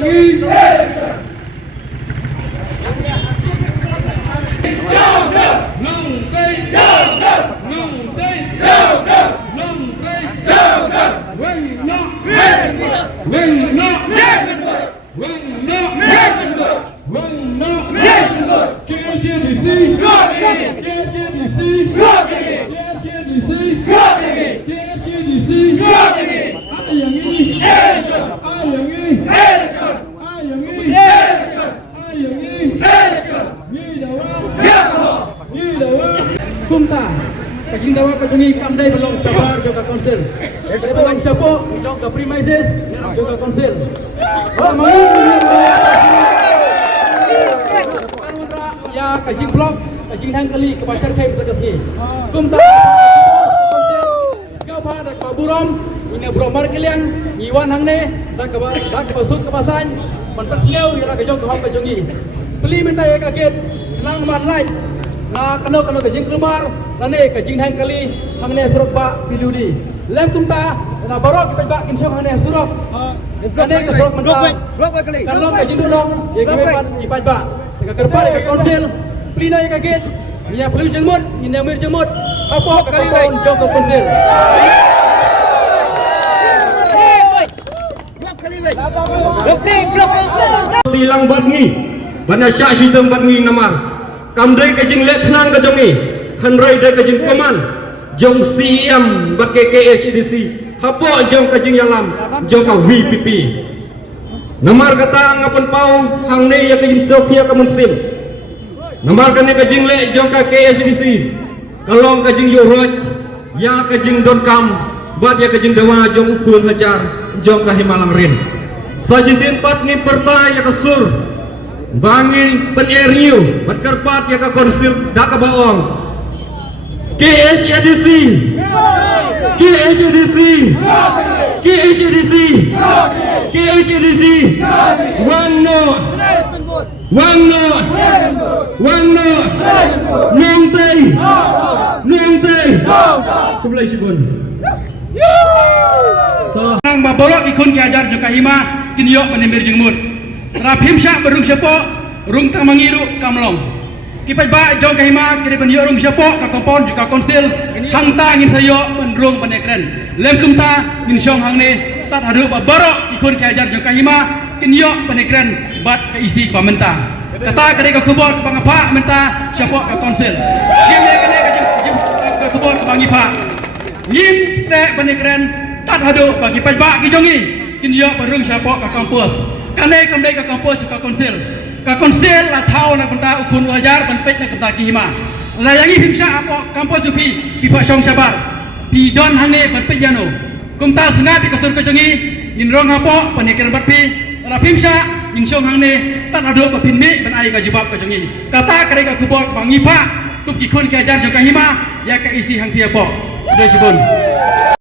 Ayangi Kumta, kajing dawa kajungi kamdai belong sabar juga konsil. Belong sapo, juga premises, juga konsil. Mangi ya kajing blok, kajing hangkali ke pasar kai berkasih. Kumta, kau pada kaburam, ini bromar kalian, iwan hangne, dak kabasut kabasan, manpat siau yang kajong kaham kajungi. Beli minta ya kaget, nang marlai. Na kano kajing keluar, nane kajing hangkali, hangne surok ba piludi. Lem tumta, na barok kita ba insya hangne surok. Nane ke surok mentah. Kalau kajing dulong, ya kita ipat ba. Jika kerbar ke konsil, pelina ya kaget, niya pelu jengmut, niya mir jengmut, apa kekampung jong ke konsil. Tilang badngi, bana syak sitem badngi namar. Kamdai kajing letnang kajongi, hanrai dai kajing koman, jong CM bat KKSEDC, hapo jong kajing yalam, jong ka VPP. Namar kata ngapan pau, hang ne ya kajing Sofia kamunsim. Namar kane kajing le jong ka KSEDC, kalong kajing Yoroj, ya kajing Donkam, bat ya kajing Dewa jong ukun hajar, jong ka Himalang Rin. Sajisin pat ni perta ya kasur. Bangi penerniu berkerpat ya ke konsil dak baong KSEDC KSEDC KSEDC KSEDC Wano Nungtei Kublai sibun Nang baborok ikon kiajar juga hima kiniyok menemir jengmut Rapim syak berung sepok, rung tak mengiru kamlong. Kipai ba jong kahima kini penyo rung sepok kakompon juga konsil hang ta ngin sayo penrung penekren. Lem kumta ngin syong hang ne tat hadu ba barok ikon kiajar jong kahima kinyo penekren bat ke isi pamenta. Kata kene ka kubor ke pangapa menta sepok ka konsil. Simne kene ka kubor ke pangipa. Ngin tre penekren tat hadu ba kipai ba kijongi kinyo berung sepok ka kampus. Kane kamdai ke kampus ke konsil lah tahu nak benda ukun wajar penpet nak benda kihima layangi himsa apa kampus upi pipa syong sabar pidon hane penpet jano kumta senapi kasur kejongi nindrong apa penekran batpi lah himsa insyong hane tak ada pepinmi ben ai kajibab kejongi kata kare ka kubor bangipa tuk ikun kajar jong kahima ya ka isi hang tiapo doi sibun